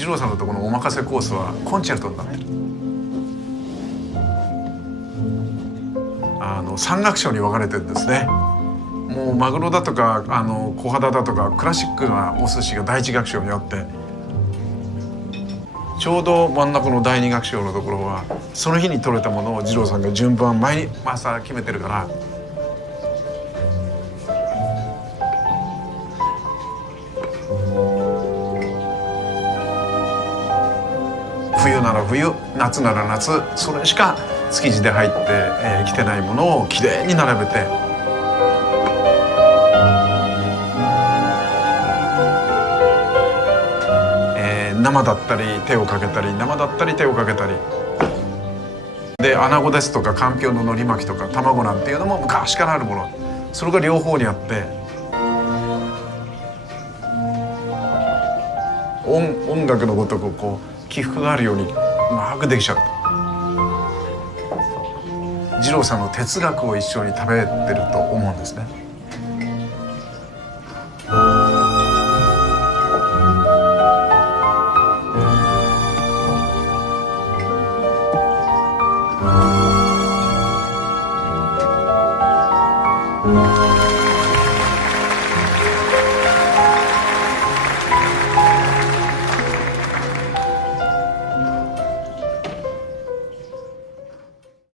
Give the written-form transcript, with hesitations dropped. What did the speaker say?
二郎さんのところのお任せコースはコンチェルトになってる。3楽章に分かれてるんですね。もうマグロだとか小肌だとかクラシックなお寿司が第一楽章にあって、ちょうど真ん中の第二楽章のところはその日に取れたものを二郎さんが順番毎朝決めてるから、冬なら冬、夏なら夏、それしか築地で入ってきてないものをきれいに並べて、生だったり手をかけたり、生だったり手をかけたりで、穴子ですとかかんぴょうの海苔巻きとか卵なんていうのも昔からあるもの、それが両方にあって、音楽のごとくこう起伏があるようにうまくできちゃった。二郎さんの哲学を一緒に食べてると思うんですね。